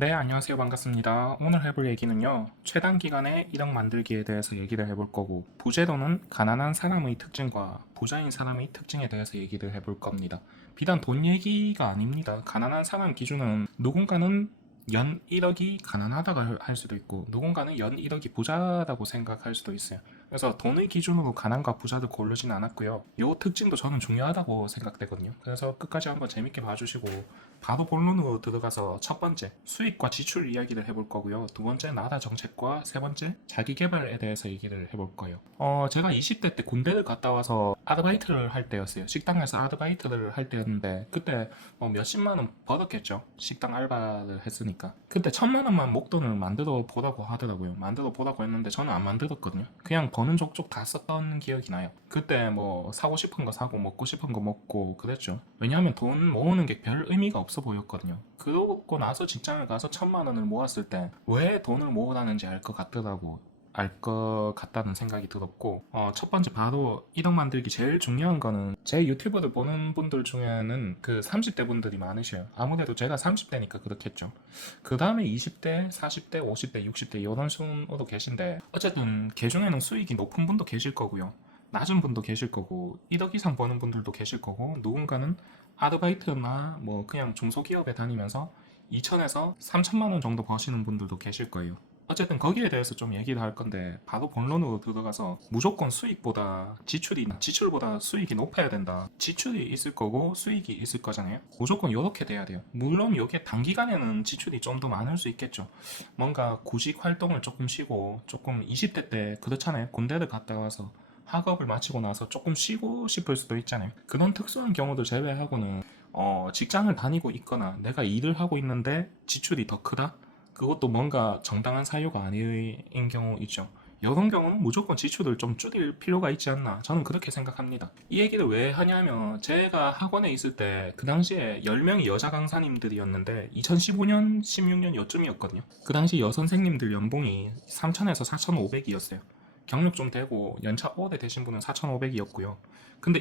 네, 안녕하세요. 반갑습니다. 오늘 해볼 얘기는요, 최단 기간에 1억 만들기에 대해서 얘기를 해볼 거고, 부제도는 가난한 사람의 특징과 부자인 사람의 특징에 대해서 얘기를 해볼 겁니다. 비단 돈 얘기가 아닙니다. 가난한 사람 기준은 누군가는 연 1억이 가난하다고 할 수도 있고, 누군가는 연 1억이 부자라고 생각할 수도 있어요. 그래서 돈의 기준으로 가난과 부자를 고르진 않았고요. 이 특징도 저는 중요하다고 생각되거든요. 그래서 끝까지 한번 재밌게 봐주시고, 바로 본론으로 들어가서 첫 번째 수익과 지출 이야기를 해볼 거고요. 두 번째 나라 정책과 세 번째 자기 개발에 대해서 얘기를 해볼 거예요. 제가 20대 때 군대를 갔다 와서 아르바이트를 할 때였어요. 식당에서 아르바이트를 할 때였는데 그때 몇십만 원 벌었겠죠. 식당 알바를 했으니까. 그때 1,000만 원만 목돈을 만들어 보라고 하더라고요. 만들어 보라고 했는데 저는 안 만들었거든요. 그냥 버는 족족 다 썼던 기억이 나요. 그때 뭐 사고 싶은 거 사고 먹고 싶은 거 먹고 그랬죠. 왜냐하면 돈 모으는 게 별 의미가 없어 보였거든요. 그러고 나서 직장을 가서 1,000만 원을 모았을 때 왜 돈을 모으라는지 알 것 같더라고. 알 것 같다는 생각이 들었고, 첫 번째 바로 1억 만들기 제일 중요한 거는 제 유튜브를 보는 분들 중에는 그 30대 분들이 많으셔요. 아무래도 제가 30대니까 그렇겠죠. 그 다음에 20대, 40대, 50대, 60대 이런 순으로 계신데 어쨌든 개 중에는 수익이 높은 분도 계실 거고요. 낮은 분도 계실 거고 1억 이상 버는 분들도 계실 거고 누군가는 아르바이트나 뭐 그냥 중소기업에 다니면서 2천에서 3천만 원 정도 버시는 분들도 계실 거예요. 어쨌든 거기에 대해서 좀 얘기를 할 건데 바로 본론으로 들어가서 무조건 수익보다 지출보다 수익이 높아야 된다. 지출이 있을 거고 수익이 있을 거잖아요. 무조건 이렇게 돼야 돼요. 물론 이게 단기간에는 지출이 좀 더 많을 수 있겠죠. 뭔가 구직 활동을 조금 쉬고 조금 20대 때 그렇잖아요. 군대를 갔다 와서 학업을 마치고 나서 조금 쉬고 싶을 수도 있잖아요. 그런 특수한 경우들 제외하고는 직장을 다니고 있거나 내가 일을 하고 있는데 지출이 더 크다? 그것도 뭔가 정당한 사유가 아닌 경우 있죠. 이런 경우는 무조건 지출을 좀 줄일 필요가 있지 않나 저는 그렇게 생각합니다. 이 얘기를 왜 하냐면 제가 학원에 있을 때 그 당시에 10명이 여자 강사님들이었는데 2015년 16년 요쯤이었거든요. 그 당시 여선생님들 연봉이 3천에서 4,500이었어요. 경력 좀 되고 연차 오래 되신 분은 4,500이었고요. 근데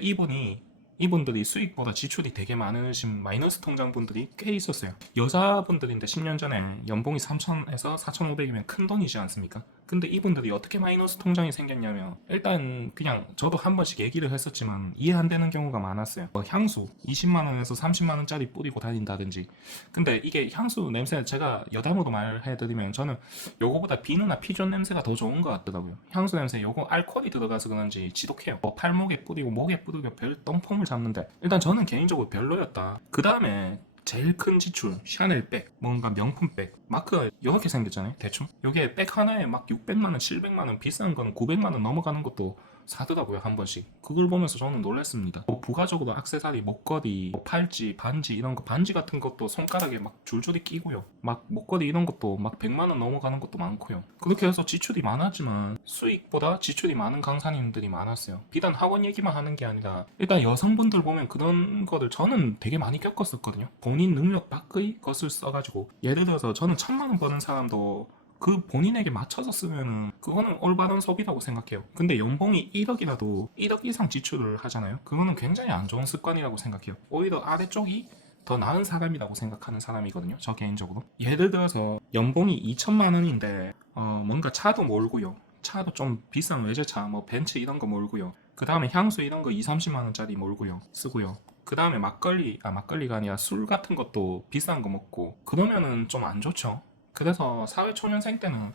이분들이 수익보다 지출이 되게 많으신 마이너스 통장 분들이 꽤 있었어요. 여자분들인데 10년 전에 연봉이 3,000에서 4,500이면 큰 돈이지 않습니까? 근데 이분들이 어떻게 마이너스 통장이 생겼냐면 일단 그냥 저도 한 번씩 얘기를 했었지만 이해 안 되는 경우가 많았어요. 향수 20만 원에서 30만 원짜리 뿌리고 다닌다든지. 근데 이게 향수 냄새 제가 여담으로 말해드리면 저는 요거보다 비누나 피존 냄새가 더 좋은 것 같더라고요. 향수 냄새 요거 알코올이 들어가서 그런지 지독해요. 뭐 팔목에 뿌리고 목에 뿌리고 별 똥폼을 잡는데 일단 저는 개인적으로 별로였다. 그 다음에 제일 큰 지출 샤넬 백 뭔가 명품 백 마크가 이렇게 생겼잖아요. 대충 요게 백 하나에 막 600만원 700만원 비싼 거는 900만원 넘어가는 것도 사더라고요. 한 번씩. 그걸 보면서 저는 놀랐습니다. 부가적으로 액세서리 목걸이 팔찌 반지 이런 거 반지 같은 것도 손가락에 막 줄줄이 끼고요. 막 목걸이 이런 것도 막 100만원 넘어가는 것도 많고요. 그렇게 해서 지출이 많았지만 수익보다 지출이 많은 강사님들이 많았어요. 비단 학원 얘기만 하는 게 아니라 일단 여성분들 보면 그런 거를 저는 되게 많이 겪었었거든요. 본인 능력 밖의 것을 써가지고 예를 들어서 저는 1,000만원 버는 사람도 그 본인에게 맞춰서 쓰면은 그거는 올바른 소비라고 생각해요. 근데 연봉이 1억이라도 1억 이상 지출을 하잖아요. 그거는 굉장히 안 좋은 습관이라고 생각해요. 오히려 아래쪽이 더 나은 사람이라고 생각하는 사람이거든요. 저 개인적으로. 예를 들어서 연봉이 2천만 원인데 뭔가 차도 몰고요. 차도 좀 비싼 외제차 뭐 벤츠 이런 거 몰고요. 그 다음에 향수 이런 거 2, 30만 원짜리 몰고요. 쓰고요. 그 다음에 막걸리가 아니라 술 같은 것도 비싼 거 먹고 그러면은 좀 안 좋죠. 그래서 사회초년생 때는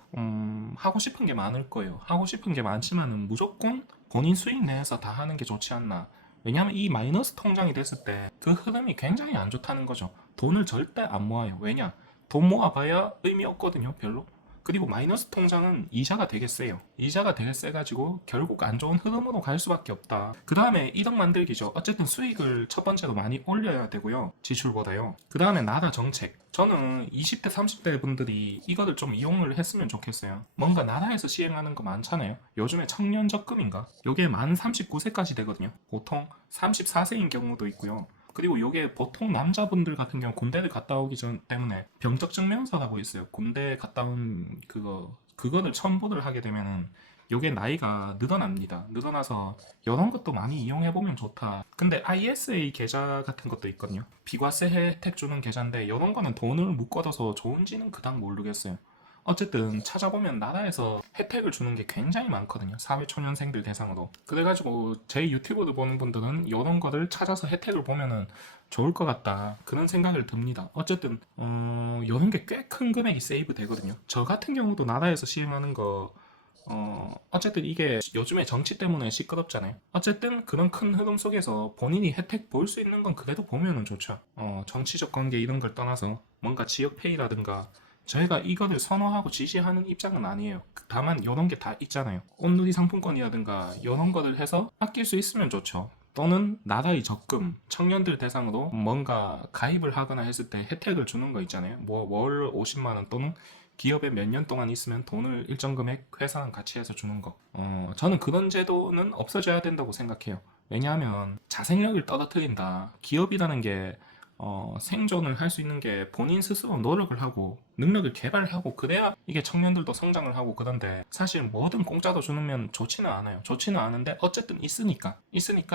하고 싶은 게 많을 거예요. 하고 싶은 게 많지만은 무조건 본인 수익 내에서 다 하는 게 좋지 않나. 왜냐하면 이 마이너스 통장이 됐을 때 그 흐름이 굉장히 안 좋다는 거죠. 돈을 절대 안 모아요. 왜냐? 돈 모아봐야 의미 없거든요. 별로. 그리고 마이너스 통장은 이자가 되게 세요. 이자가 되게 세가지고 결국 안 좋은 흐름으로 갈 수밖에 없다. 그 다음에 1억 만들기죠. 어쨌든 수익을 첫 번째로 많이 올려야 되고요. 지출보다요. 그 다음에 나라 정책. 저는 20대, 30대 분들이 이거를 좀 이용을 했으면 좋겠어요. 뭔가 나라에서 시행하는 거 많잖아요. 요즘에 청년 적금인가? 요게 만 39세까지 되거든요. 보통 34세인 경우도 있고요. 그리고 요게 보통 남자분들 같은 경우 군대를 갔다 오기 전 때문에 병적 증명서라고 있어요. 군대 갔다 온 그거를 첨부를 하게 되면은 요게 나이가 늘어납니다. 늘어나서 이런 것도 많이 이용해보면 좋다. 근데 ISA 계좌 같은 것도 있거든요. 비과세 혜택 주는 계좌인데 이런 거는 돈을 묶어둬서 좋은지는 그닥 모르겠어요. 어쨌든 찾아보면 나라에서 혜택을 주는 게 굉장히 많거든요. 사회초년생들 대상으로. 그래가지고 제 유튜브를 보는 분들은 이런 거를 찾아서 혜택을 보면은 좋을 것 같다. 그런 생각을 듭니다. 어쨌든 이런 게 꽤 큰 금액이 세이브 되거든요. 저 같은 경우도 나라에서 시행하는 거 어쨌든 이게 요즘에 정치 때문에 시끄럽잖아요. 어쨌든 그런 큰 흐름 속에서 본인이 혜택 볼 수 있는 건 그래도 보면은 좋죠. 정치적 관계 이런 걸 떠나서 뭔가 지역 페이라든가 저희가 이거를 선호하고 지지하는 입장은 아니에요. 다만 이런 게 다 있잖아요. 온누리 상품권이라든가 이런 거를 해서 아낄 수 있으면 좋죠. 또는 나라의 적금, 청년들 대상으로 뭔가 가입을 하거나 했을 때 혜택을 주는 거 있잖아요. 뭐 월 50만 원 또는 기업에 몇 년 동안 있으면 돈을 일정 금액 회사랑 같이 해서 주는 거. 저는 그런 제도는 없어져야 된다고 생각해요. 왜냐하면 자생력을 떨어뜨린다. 기업이라는 게 생존을 할 수 있는 게 본인 스스로 노력을 하고 능력을 개발하고 그래야 이게 청년들도 성장을 하고 그런데 사실 뭐든 공짜로 주면 좋지는 않아요. 좋지는 않은데 어쨌든 있으니까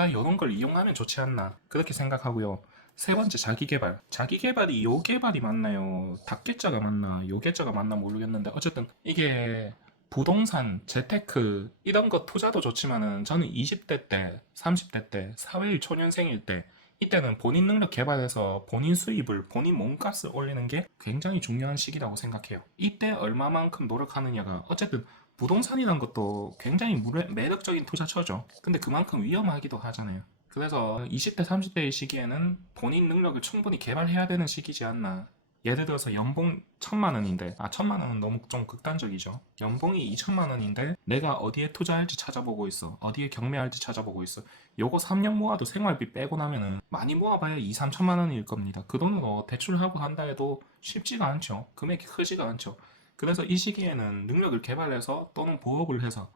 이런 걸 이용하면 좋지 않나 그렇게 생각하고요. 세 번째 자기개발. 자기개발이 요 개발이 맞나요? 닭개자가 맞나? 요 개자가 맞나 모르겠는데 어쨌든 이게 부동산, 재테크 이런 거 투자도 좋지만은 저는 20대 때, 30대 때, 사회의 초년생일 때 이때는 본인 능력 개발해서 본인 수입을, 본인 몸값을 올리는 게 굉장히 중요한 시기라고 생각해요. 이때 얼마만큼 노력하느냐가 어쨌든 부동산이란 것도 굉장히 매력적인 투자처죠. 근데 그만큼 위험하기도 하잖아요. 그래서 20대, 30대의 시기에는 본인 능력을 충분히 개발해야 되는 시기지 않나. 예를 들어서 연봉 1,000만 원인데, 1,000만 원은 너무 좀 극단적이죠. 연봉이 2,000만 원인데 내가 어디에 투자할지 찾아보고 있어. 어디에 경매할지 찾아보고 있어. 요거 3년 모아도 생활비 빼고 나면은 많이 모아봐야 2, 3천만 원일 겁니다. 그 돈으로 대출하고 한다 해도 쉽지가 않죠. 금액이 크지가 않죠. 그래서 이 시기에는 능력을 개발해서 또는 부업을 해서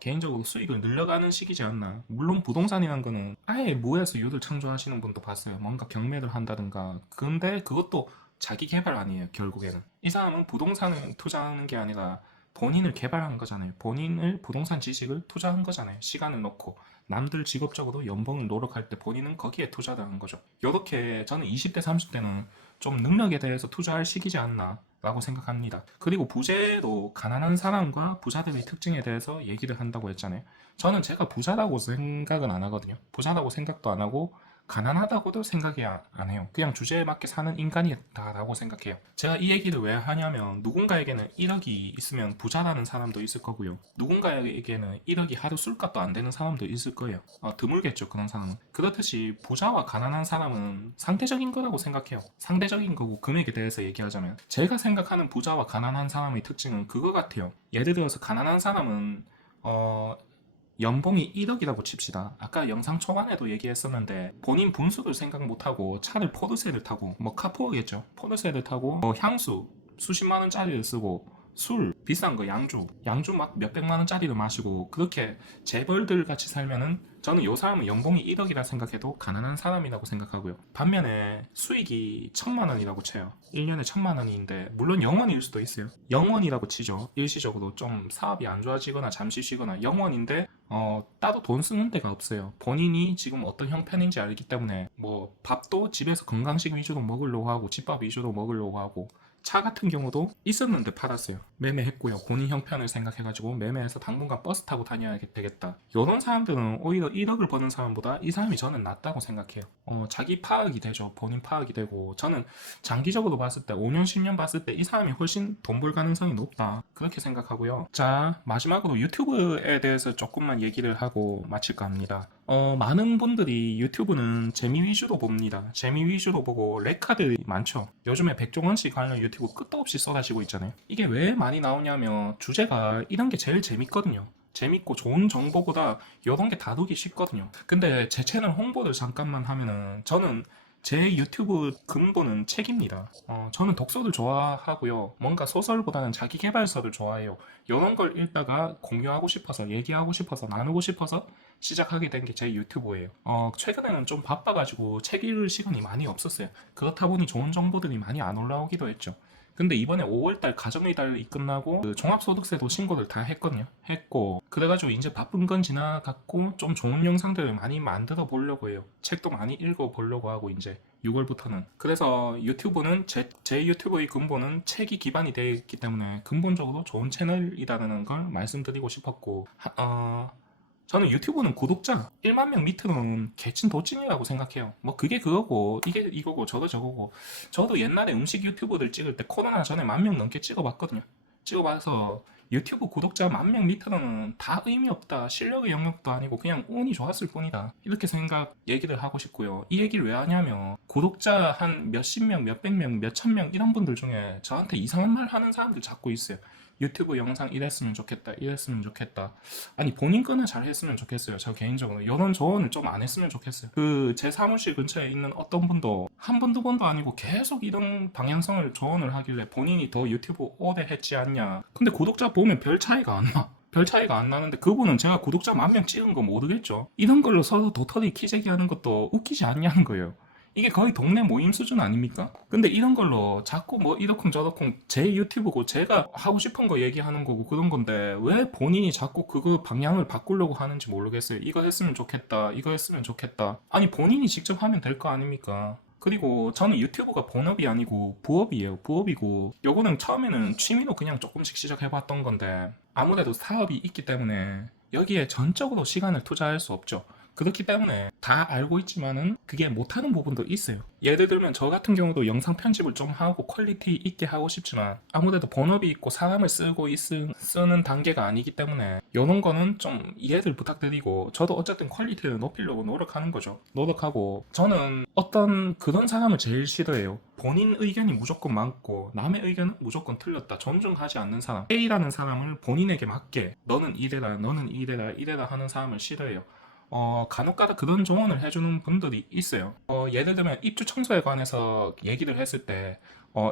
개인적으로 수익을 늘려가는 시기지 않나. 물론 부동산이라는 거는 아예 무에서 유를 창조하시는 분도 봤어요. 뭔가 경매를 한다든가. 근데 그것도 자기 개발 아니에요, 결국에는. 이 사람은 부동산을 투자하는 게 아니라 본인을 개발한 거잖아요. 본인을 부동산 지식을 투자한 거잖아요. 시간을 넣고. 남들 직업적으로 연봉을 노력할 때 본인은 거기에 투자를 한 거죠. 이렇게 저는 20대, 30대는 좀 능력에 대해서 투자할 시기지 않나 라고 생각합니다. 그리고 부재도 가난한 사람과 부자들의 특징에 대해서 얘기를 한다고 했잖아요. 저는 제가 부자라고 생각은 안 하거든요. 부자라고 생각도 안 하고 가난하다고도 생각이 안 해요. 그냥 주제에 맞게 사는 인간이다라고 생각해요. 제가 이 얘기를 왜 하냐면 누군가에게는 1억이 있으면 부자라는 사람도 있을 거고요. 누군가에게는 1억이 하루 술값도 안 되는 사람도 있을 거예요. 드물겠죠, 그런 사람은. 그렇듯이 부자와 가난한 사람은 상대적인 거라고 생각해요. 상대적인 거고 금액에 대해서 얘기하자면 제가 생각하는 부자와 가난한 사람의 특징은 그거 같아요. 예를 들어서 가난한 사람은 연봉이 1억이라고 칩시다. 아까 영상 초반에도 얘기했었는데 본인 분수를 생각 못하고 차를 포르쉐를 타고 뭐 카푸어겠죠. 포르쉐를 타고 향수 수십만 원짜리를 쓰고 술 비싼 거 양주 막 몇백만 원짜리를 마시고 그렇게 재벌들 같이 살면은 저는 요 사람은 연봉이 1억이라 생각해도 가난한 사람이라고 생각하고요. 반면에 수익이 1,000만 원이라고 쳐요. 1년에 1,000만 원인데 물론 영원일 수도 있어요. 영원이라고 치죠. 일시적으로 좀 사업이 안 좋아지거나 잠시 쉬거나 영원인데 따로 돈 쓰는 데가 없어요. 본인이 지금 어떤 형편인지 알기 때문에 뭐 밥도 집에서 건강식 위주로 먹으려고 하고 집밥 위주로 먹으려고 하고 차 같은 경우도 있었는데 팔았어요. 매매했고요. 본인 형편을 생각해가지고 매매해서 당분간 버스 타고 다녀야 되겠다. 이런 사람들은 오히려 1억을 버는 사람보다 이 사람이 저는 낫다고 생각해요. 자기 파악이 되죠. 본인 파악이 되고 저는 장기적으로 봤을 때 5년, 10년 봤을 때 이 사람이 훨씬 돈 벌 가능성이 높다. 그렇게 생각하고요. 자, 마지막으로 유튜브에 대해서 조금만 얘기를 하고 마칠까 합니다. 많은 분들이 유튜브는 재미 위주로 봅니다. 재미 위주로 보고 렉카들이 많죠. 요즘에 백종원 씨 관련 유튜브 끝도 없이 쏟아지고 있잖아요. 이게 왜 많이 나오냐면 주제가 이런 게 제일 재밌거든요. 재밌고 좋은 정보보다 이런 게 다루기 쉽거든요. 근데 제 채널 홍보를 잠깐만 하면은 저는 제 유튜브 근본은 책입니다. 저는 독서를 좋아하고요. 뭔가 소설보다는 자기계발서를 좋아해요. 이런 걸 읽다가 공유하고 싶어서, 얘기하고 싶어서, 나누고 싶어서 시작하게 된 게 제 유튜브예요. 최근에는 좀 바빠가지고 책 읽을 시간이 많이 없었어요. 그렇다 보니 좋은 정보들이 많이 안 올라오기도 했죠. 근데 이번에 5월달 가정의달이 끝나고 그 종합소득세도 신고를 다 했거든요. 했고 그래가지고 이제 바쁜 건 지나갔고 좀 좋은 영상들을 많이 만들어 보려고 해요. 책도 많이 읽어 보려고 하고 이제 6월부터는. 그래서 유튜브는 제 유튜브의 근본은 책이 기반이 되어 있기 때문에 근본적으로 좋은 채널이라는 걸 말씀드리고 싶었고 저는 유튜브는 구독자 1만 명 밑으로는 개친 도찐이라고 생각해요. 뭐 그게 그거고 이게 이거고 저도 저거고. 저도 옛날에 음식 유튜브들 찍을 때 코로나 전에 1만 명 넘게 찍어봤거든요. 찍어봐서 유튜브 구독자 1만 명 밑으로는 다 의미 없다. 실력의 영역도 아니고 그냥 운이 좋았을 뿐이다. 이렇게 얘기를 하고 싶고요. 이 얘기를 왜 하냐면 구독자 한 몇십 명, 몇백 명, 몇천 명 이런 분들 중에 저한테 이상한 말 하는 사람들 자꾸 있어요. 유튜브 영상 이랬으면 좋겠다, 이랬으면 좋겠다. 아니 본인 거나 잘 했으면 좋겠어요. 저 개인적으로 이런 조언을 좀 안 했으면 좋겠어요. 그 제 사무실 근처에 있는 어떤 분도 한 번, 두 번도 아니고 계속 이런 방향성을 조언을 하길래 본인이 더 유튜브 오래 했지 않냐. 근데 구독자 보면 별 차이가 안 나. 별 차이가 안 나는데 그분은 제가 구독자 10,000명 찍은 거 모르겠죠. 이런 걸로 서로 도토리 키재기 하는 것도 웃기지 않냐는 거예요. 이게 거의 동네 모임 수준 아닙니까? 근데 이런 걸로 자꾸 뭐 이러쿵 저러쿵 제 유튜브고 제가 하고 싶은 거 얘기하는 거고 그런 건데 왜 본인이 자꾸 그거 방향을 바꾸려고 하는지 모르겠어요. 이거 했으면 좋겠다, 이거 했으면 좋겠다. 아니 본인이 직접 하면 될 거 아닙니까? 그리고 저는 유튜브가 본업이 아니고 부업이에요. 부업이고 요거는 처음에는 취미로 그냥 조금씩 시작해봤던 건데 아무래도 사업이 있기 때문에 여기에 전적으로 시간을 투자할 수 없죠. 그렇기 때문에 다 알고 있지만은 그게 못하는 부분도 있어요. 예를 들면 저 같은 경우도 영상 편집을 좀 하고 퀄리티 있게 하고 싶지만 아무래도 본업이 있고 사람을 쓰는 단계가 아니기 때문에 이런 거는 좀 이해를 부탁드리고 저도 어쨌든 퀄리티를 높이려고 노력하는 거죠. 노력하고 저는 어떤 그런 사람을 제일 싫어해요. 본인 의견이 무조건 맞고 남의 의견은 무조건 틀렸다. 존중하지 않는 사람. A라는 사람을 본인에게 맞게 너는 이래라 너는 이래라 하는 사람을 싫어해요. 간혹가다 그런 조언을 해주는 분들이 있어요. 예를 들면 입주 청소에 관해서 얘기를 했을 때,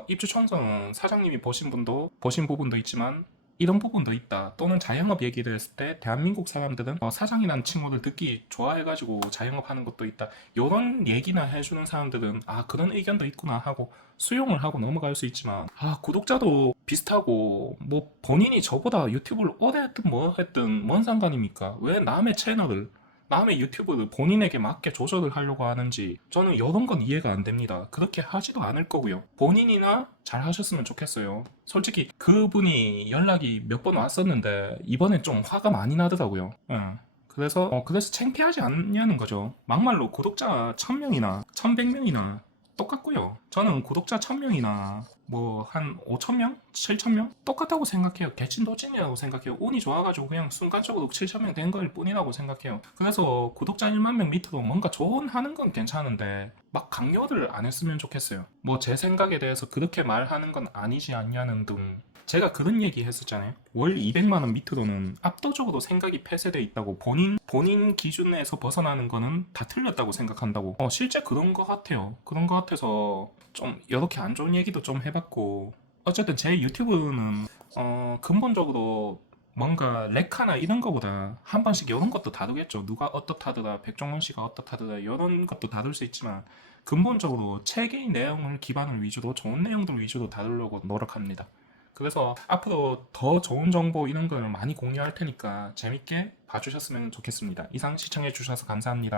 입주 청소는 사장님이 보신 부분도 있지만, 이런 부분도 있다. 또는 자영업 얘기를 했을 때, 대한민국 사람들은 사장이라는 칭호를 듣기 좋아해가지고 자영업 하는 것도 있다. 이런 얘기나 해주는 사람들은, 아, 그런 의견도 있구나 하고 수용을 하고 넘어갈 수 있지만, 아, 구독자도 비슷하고, 뭐, 본인이 저보다 유튜브를 오래 했든 뭐 했든 뭔 상관입니까? 왜 남의 유튜브를 본인에게 맞게 조절을 하려고 하는지 저는 이런 건 이해가 안 됩니다. 그렇게 하지도 않을 거고요. 본인이나 잘 하셨으면 좋겠어요. 솔직히 그분이 연락이 몇 번 왔었는데 이번엔 좀 화가 많이 나더라고요. 그래서 창피하지 않냐는 거죠. 막말로 구독자 1000명이나 1100명이나 똑같고요. 저는 구독자 1000명이나 뭐 한 5000명? 7000명? 똑같다고 생각해요. 개친도찐이라고 생각해요. 운이 좋아가지고 그냥 순간적으로 7000명 된 거일 뿐이라고 생각해요. 그래서 구독자 1만 명 밑으로 뭔가 조언하는 건 괜찮은데 막 강요를 안 했으면 좋겠어요. 뭐 제 생각에 대해서 그렇게 말하는 건 아니지 않냐는 등 제가 그런 얘기 했었잖아요. 월 200만 원 밑으로는 압도적으로 생각이 폐쇄되어 있다고 본인 기준에서 벗어나는 거는 다 틀렸다고 생각한다고. 실제 그런 거 같아요. 그런 거 같아서 좀 이렇게 안 좋은 얘기도 좀 해봤고 어쨌든 제 유튜브는 근본적으로 뭔가 레카나 이런 거보다 한 번씩 이런 것도 다루겠죠. 누가 어떻다더라, 백종원 씨가 어떻다더라 이런 것도 다룰 수 있지만 근본적으로 책의 내용을 기반을 위주로 좋은 내용들 위주로 다루려고 노력합니다. 그래서 앞으로 더 좋은 정보 이런 걸 많이 공유할 테니까 재밌게 봐주셨으면 좋겠습니다. 이상 시청해 주셔서 감사합니다.